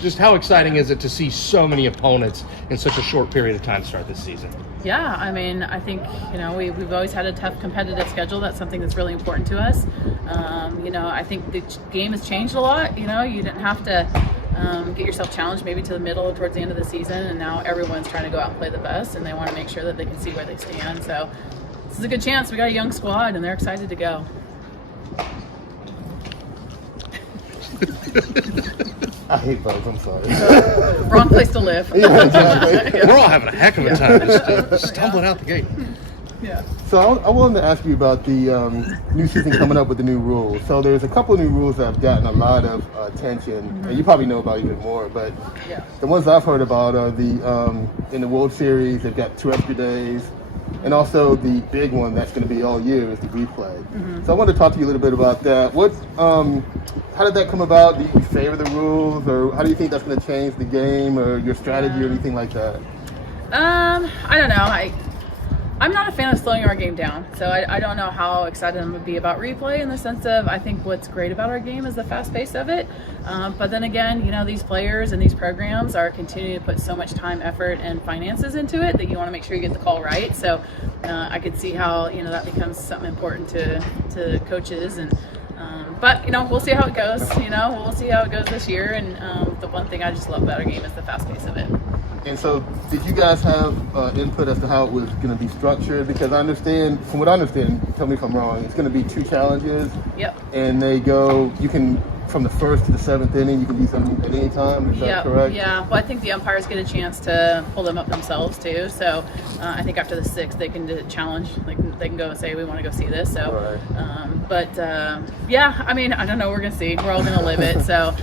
Just how exciting is it to see so many opponents in such a short period of time start this season? Yeah, I mean, I think, we've always had a tough competitive schedule. That's something that's really important to us. I think the game has changed a lot. You didn't have to get yourself challenged maybe to the middle or towards the end of the season, and now everyone's trying to go out and play the best, and they want to make sure that they can see where they stand. So this is a good chance. We got a young squad, and they're excited to go. I hate bugs, I'm sorry. Wrong place to live. Yeah, exactly. We're all having a heck of a time just stumbling out the gate. Yeah. So I wanted to ask you about the new season coming up with the new rules. So there's a couple of new rules that have gotten a lot of attention, and you probably know about even more, but the ones I've heard about are in the World Series, they've got 2 extra days, and also the big one that's going to be all year is the replay. So I wanted to talk to you a little bit about that. How did that come about? Do you favor the rules, or how do you think that's going to change the game or your strategy or anything like that? I don't know. I'm not a fan of slowing our game down, so I don't know how excited I'm going to be about replay in the sense of I think what's great about our game is the fast pace of it. But then again, these players and these programs are continuing to put so much time, effort, and finances into it that you want to make sure you get the call right. So I could see how that becomes something important to coaches but we'll see how it goes. We'll see how it goes this year. And the one thing I just love about our game is the fast pace of it. And so, did you guys have input as to how it was going to be structured? Because from what I understand, tell me if I'm wrong, it's going to be 2 challenges. Yep. And you can, from the 1st to the 7th inning, you can do something at any time. Is that correct? Yeah. Well, I think the umpires get a chance to pull them up themselves too. So I think after the 6th, they can challenge. They can go and say, we want to go see this. So, I mean, I don't know. We're going to see. We're all going to live it. So,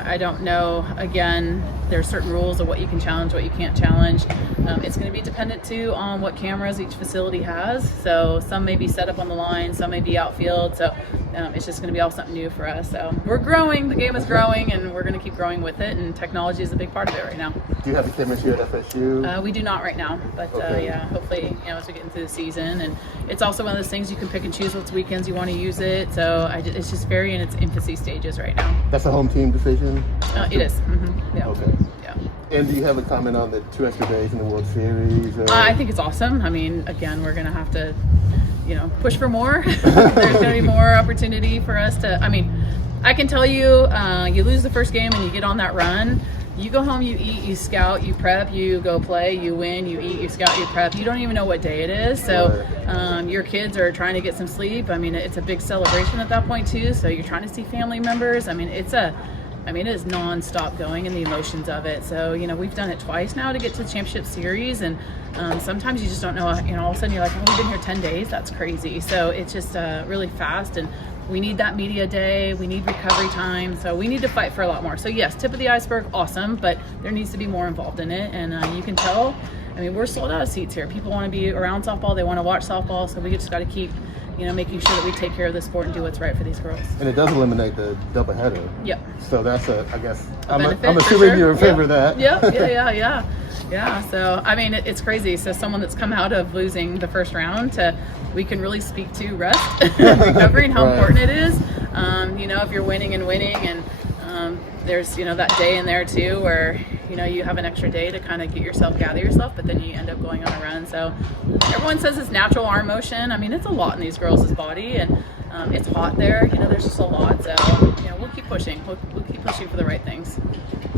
I don't know. Again, there's certain rules of what you can challenge, what you can't challenge. It's going to be dependent too on what cameras each facility has. So some may be set up on the line, some may be outfield. So it's just going to be all something new for us. So we're growing. The game is growing, and we're going to keep growing with it. And technology is a big part of it right now. Do you have a cameras here at FSU? We do not right now, but hopefully, as we get into the season. And it's also one of those things you can pick and choose which weekends you want to use it. So it's just very in its infancy stages right now. That's a home team decision? It is. Mm-hmm. Yeah. Okay. Yeah. And do you have a comment on the 2 extra days in the World Series? I think it's awesome. I mean, again, we're going to have to, push for more. There's going to be more opportunity for us to, I can tell you, you lose the first game and you get on that run. You go home, you eat, you scout, you prep, you go play, you win, you eat, you scout, you prep. You don't even know what day it is. So your kids are trying to get some sleep. It's a big celebration at that point too. So you're trying to see family members. It is nonstop going and the emotions of it. So, we've done it twice now to get to the championship series. And sometimes you just don't know, all of a sudden you're like, oh, we've been here 10 days. That's crazy. So it's just really fast. And we need that media day. We need recovery time. So we need to fight for a lot more. So yes, tip of the iceberg, awesome. But there needs to be more involved in it. And you can tell, we're sold out of seats here. People want to be around softball. They want to watch softball. So we just got to keep making sure that we take care of the sport and do what's right for these girls. And it does eliminate the doubleheader. Yep. So that's I'm benefit, assuming sure. you're in favor of that. Yeah. So, it's crazy. So someone that's come out of losing the first round we can really speak to rest and recovery and how important it is. If you're winning and there's, that day in there too where, you have an extra day to kind of gather yourself, but then you end up going on a run. So everyone says it's natural arm motion. It's a lot in these girls' body, and it's hot there. There's just a lot. So, we'll keep pushing. We'll keep pushing for the right things.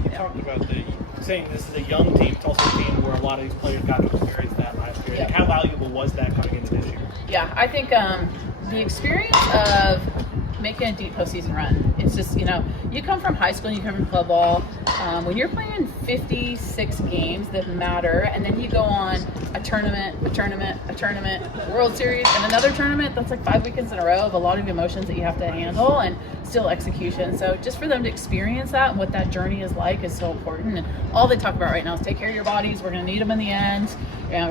You talked about saying this is a young team, it's also a team where a lot of these players got to experience that last year. Yep. How valuable was that coming into this year? Yeah, I think the experience of making a deep postseason run. It's just, you come from high school and you come from club ball. When you're playing 56 games that matter, and then you go on a tournament, World Series, and another tournament, that's like 5 weekends in a row of a lot of emotions that you have to handle and still execution. So just for them to experience that and what that journey is like is so important. And all they talk about right now is take care of your bodies. We're going to need them in the end.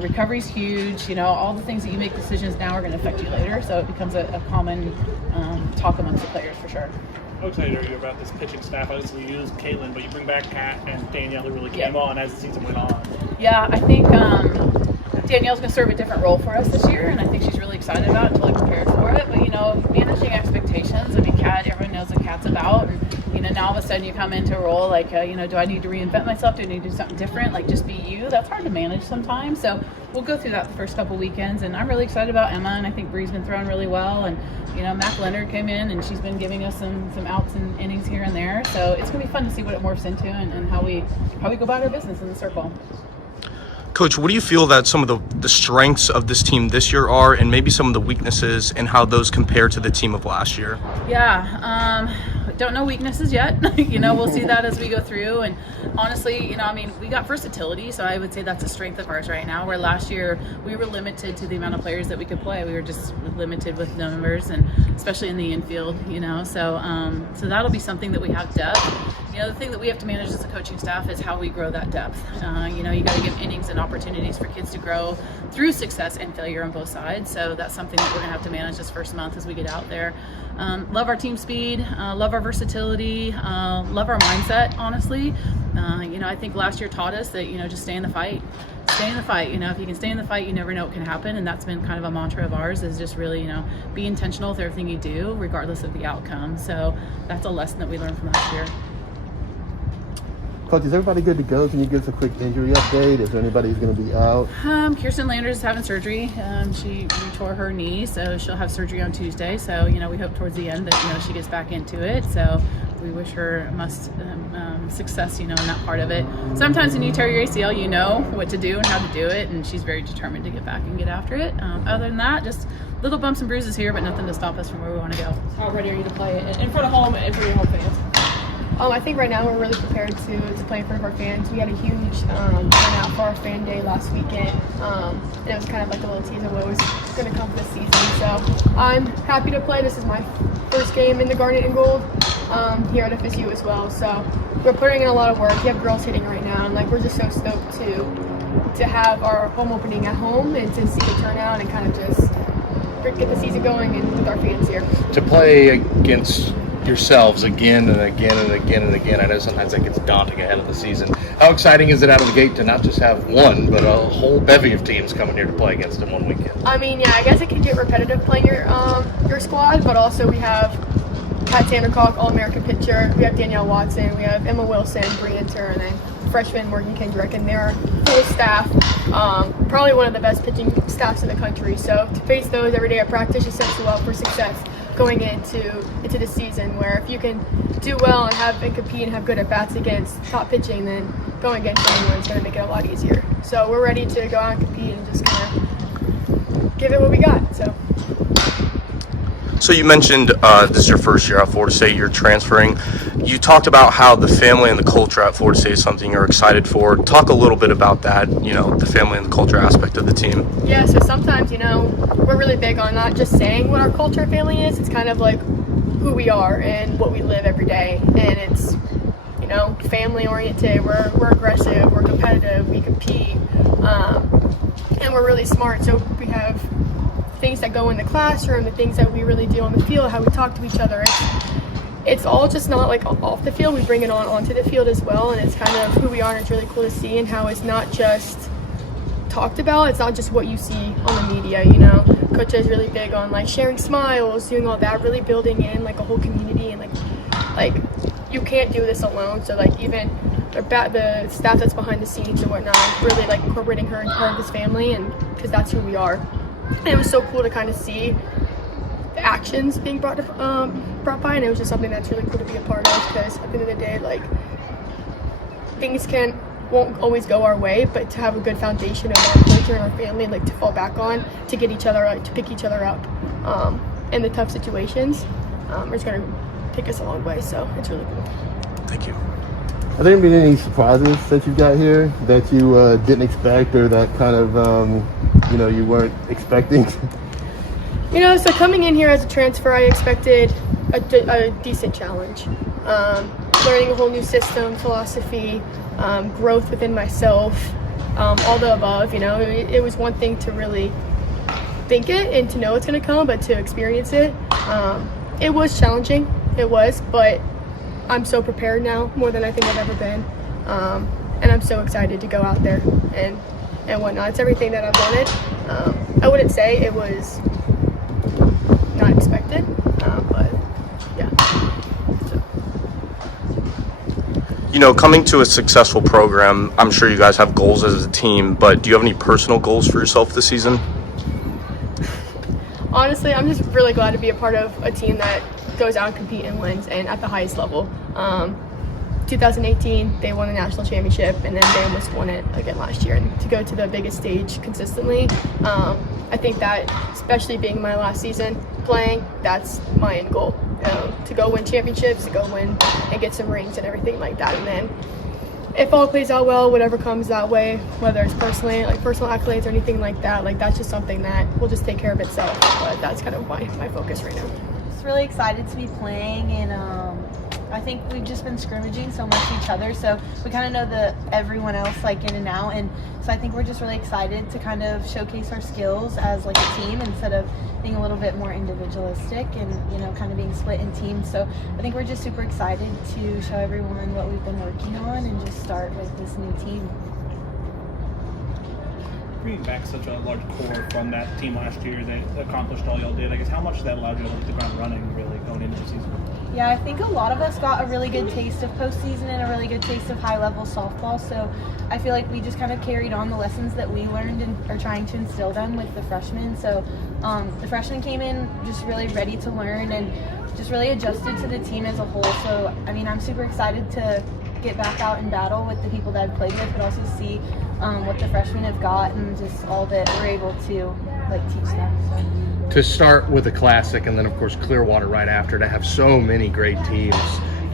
Recovery's huge. All the things that you make decisions now are going to affect you later. So it becomes a common talk amongst the players for sure. How excited are you about this pitching staff? Obviously, you use Caitlin, but you bring back Kat and Danielle, who really came on as the season went on. Yeah, I think Danielle's going to serve a different role for us this year, and I think she's really excited about it, totally prepared for it. But, managing expectations expectations. I mean, Kat, everyone knows what Kat's about. And, now all of a sudden you come into a role like, do I need to reinvent myself? Do I need to do something different? Like, just be you? That's hard to manage sometimes. So we'll go through that the first couple weekends. And I'm really excited about Emma, and I think Bree's been throwing really well. And, Mac Leonard came in, and she's been giving us some outs and innings here and there. So it's going to be fun to see what it morphs into and how we go about our business in the circle. Coach, what do you feel that some of the strengths of this team this year are, and maybe some of the weaknesses, and how those compare to the team of last year? Yeah, don't know weaknesses yet. We'll see that as we go through. And honestly, we got versatility, so I would say that's a strength of ours right now, where last year we were limited to the amount of players that we could play. We were just limited with numbers, and especially in the infield, so that'll be something that we have depth. The thing that we have to manage as a coaching staff is how we grow that depth. You got to give innings and opportunities for kids to grow through success and failure on both sides. So that's something that we're going to have to manage this first month as we get out there. Love our team speed, love our versatility, love our mindset, honestly. I think last year taught us that, just stay in the fight. Stay in the fight. If you can stay in the fight, you never know what can happen. And that's been kind of a mantra of ours, is just really, be intentional with everything you do, regardless of the outcome. So that's a lesson that we learned from last year. Coach, is everybody good to go? Can you give us a quick injury update? Is there anybody who's going to be out? Kirsten Landers is having surgery. She tore her knee, so she'll have surgery on Tuesday. So, we hope towards the end that, she gets back into it. So we wish her success, in that part of it. Sometimes when you tear your ACL, you know what to do and how to do it, and she's very determined to get back and get after it. Other than that, just little bumps and bruises here, but nothing to stop us from where we want to go. How ready are you to play in front of home and for your home fans? I think right now we're really prepared to play in front of our fans. We had a huge turnout for our fan day last weekend. And it was kind of like a little tease of what was going to come this season. So I'm happy to play. This is my first game in the Garnet and Gold here at FSU as well. So we're putting in a lot of work. You have girls hitting right now, and we're just so stoked to have our home opening at home and to see the turnout and kind of just get the season going and with our fans here. To play against yourselves again and again and again and again, I know sometimes that gets daunting ahead of the season. How exciting is it out of the gate to not just have one, but a whole bevy of teams coming here to play against in one weekend? I guess it can get repetitive playing your squad, but also we have Kat Sandercock, All-American pitcher. We have Danielle Watson. We have Emma Wilson, Bree Inter, and then freshman Morgan Kendrick, and they're full staff. Probably one of the best pitching staffs in the country. So to face those every day at practice just sets you up for success going into the season, where if you can do well and compete and have good at bats against top pitching, then going against anyone is going to make it a lot easier. So we're ready to go out and compete and just kind of give it what we got. So you mentioned this is your first year at Florida State, you're transferring. You talked about how the family and the culture at Florida State is something you're excited for. Talk a little bit about that, the family and the culture aspect of the team. Yeah, so sometimes, we're really big on not just saying what our culture of family is. It's kind of like who we are and what we live every day. And it's, family oriented. We're aggressive, we're competitive, we compete, and we're really smart. So we have things that go in the classroom, the things that we really do on the field, how we talk to each other. It's all just not like off the field. We bring it onto the field as well, and it's kind of who we are, and it's really cool to see, and how it's not just talked about. It's not just what you see on the media. Coach is really big on sharing smiles, doing all that, really building in a whole community, and like you can't do this alone. So even the staff that's behind the scenes and whatnot, really incorporating her into part of this family, and because that's who we are. And it was so cool to kind of see the actions being brought by, and it was just something that's really cool to be a part of, because at the end of the day, things won't always go our way, but to have a good foundation of our culture and our family, to fall back on, to get each other up, to pick each other up in the tough situations, it's going to take us a long way. So it's really cool. Thank you. Have there been any surprises since you got here that you didn't expect, or that kind of you weren't expecting? So coming in here as a transfer, I expected a decent challenge. Learning a whole new system, philosophy, growth within myself, all the above. It was one thing to really think it and to know it's going to come, but to experience it, it was challenging. It was, but I'm so prepared now, more than I think I've ever been, and I'm so excited to go out there and whatnot. It's everything that I've wanted. I wouldn't say it was not expected, but Coming to a successful program, I'm sure you guys have goals as a team, but do you have any personal goals for yourself this season? Honestly, I'm just really glad to be a part of a team that goes out and compete and wins, and at the highest level. 2018, they won the national championship, and then they almost won it again last year. And to go to the biggest stage consistently, I think that, especially being my last season playing, that's my end goal. To go win championships, to go win and get some rings and everything like that. And then if all plays out well, whatever comes that way, whether it's personally, like personal accolades or anything like that, like that's just something that will just take care of itself. But that's kind of my focus right now. Just really excited to be playing, and I think we've just been scrimmaging so much with each other, so we kind of know everyone else like in and out, and so I think we're just really excited to kind of showcase our skills as like a team instead of being a little bit more individualistic and kind of being split in teams. So I think we're just super excited to show everyone what we've been working on and just start with this new team. Bringing back such a large core from that team last year that accomplished all y'all did, I guess how much that allowed you to hit the ground running really going into the season? Yeah, I think a lot of us got a really good taste of postseason and a really good taste of high-level softball, so I feel like we just kind of carried on the lessons that we learned and are trying to instill them with the freshmen. So the freshmen came in just really ready to learn and just really adjusted to the team as a whole. So, I mean, I'm super excited to get back out and battle with the people that I've played with, but also see what the freshmen have got and just all that we're able to teach them. So. To start with a classic and then of course Clearwater right after, to have so many great teams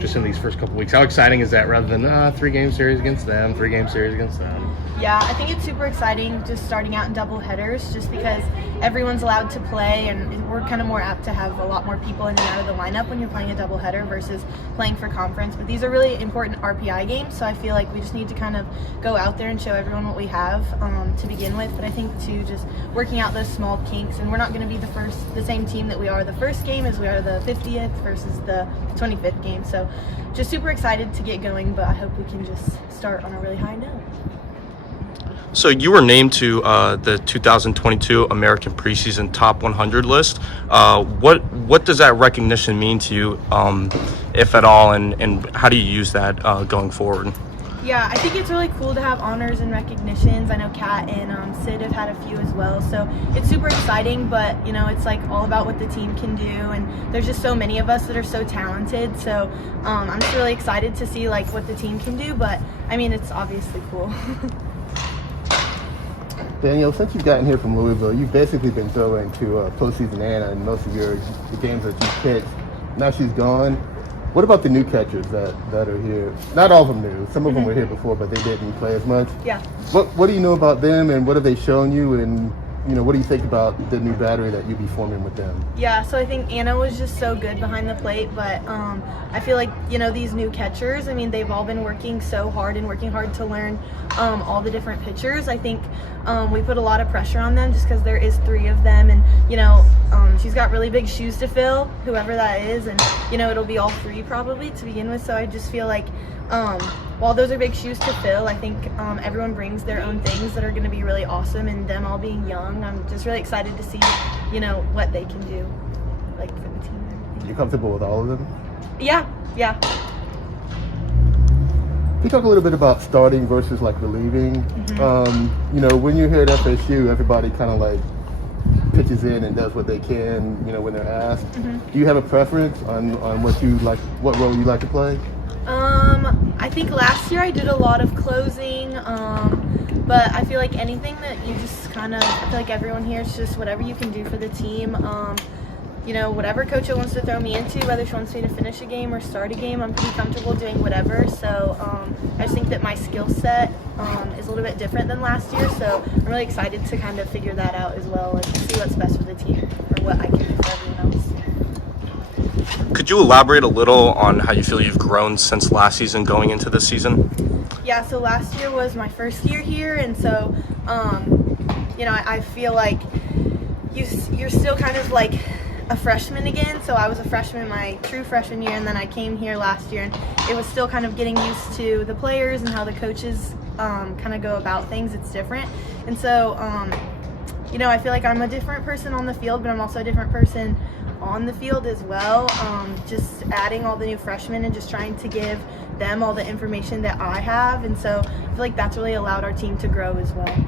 just in these first couple weeks, how exciting is that, rather than 3-game series against them, 3-game series against them? Yeah, I think it's super exciting just starting out in double headers, just because everyone's allowed to play and we're kind of more apt to have a lot more people in and out of the lineup when you're playing a double header versus playing for conference. But these are really important RPI games, so I feel like we just need to kind of go out there and show everyone what we have to begin with. But I think too, just working out those small kinks, and we're not going to be the same team that we are the first game as we are the 50th versus the 25th game. So just super excited to get going, but I hope we can just start on a really high note. So you were named to the 2022 American Preseason Top 100 list. What does that recognition mean to you, if at all, and how do you use that going forward? Yeah, I think it's really cool to have honors and recognitions. I know Kat and Sid have had a few as well, so it's super exciting, but it's like all about what the team can do, and there's just so many of us that are so talented, so I'm just really excited to see like what the team can do, but I mean, it's obviously cool. Danielle, since you've gotten here from Louisville, you've basically been throwing to postseason Anna in most of the games that you pitched. Now she's gone. What about the new catchers that are here? Not all of them new. Some of them were here before, but they didn't play as much. Yeah. What do you know about them, and what have they shown you, and what do you think about the new battery that you'll be forming with them? Yeah, so I think Anna was just so good behind the plate, but I feel like, these new catchers, I mean, they've all been working so hard and working hard to learn all the different pitchers. I think we put a lot of pressure on them just because there is 3 of them, and, she's got really big shoes to fill, whoever that is, and, it'll be all 3 probably to begin with, so I just feel like while those are big shoes to fill, I think everyone brings their own things that are going to be really awesome, and them all being young, I'm just really excited to see, what they can do, like, for the team. You comfortable with all of them? Yeah. Can you talk a little bit about starting versus relieving? Mm-hmm. When you're here at FSU, everybody kind of pitches in and does what they can, when they're asked. Mm-hmm. Do you have a preference on what role you like to play? I think last year I did a lot of closing, but I feel like anything that you just I feel like everyone here, it's just whatever you can do for the team. Whatever coach wants to throw me into, whether she wants me to finish a game or start a game, I'm pretty comfortable doing whatever. So I just think that my skill set is a little bit different than last year. So I'm really excited to kind of figure that out as well, and see what's best for the team or what I can do for everyone else. Could you elaborate a little on how you feel you've grown since last season going into this season? Yeah, so last year was my first year here, and so I feel like you're still kind of like a freshman again. So I was a freshman my true freshman year, and then I came here last year, and it was still kind of getting used to the players and how the coaches kind of go about things. It's different, and so I feel like I'm a different person on the field, but I'm also a different person on the field as well. Just adding all the new freshmen and just trying to give them all the information that I have, and so I feel like that's really allowed our team to grow as well.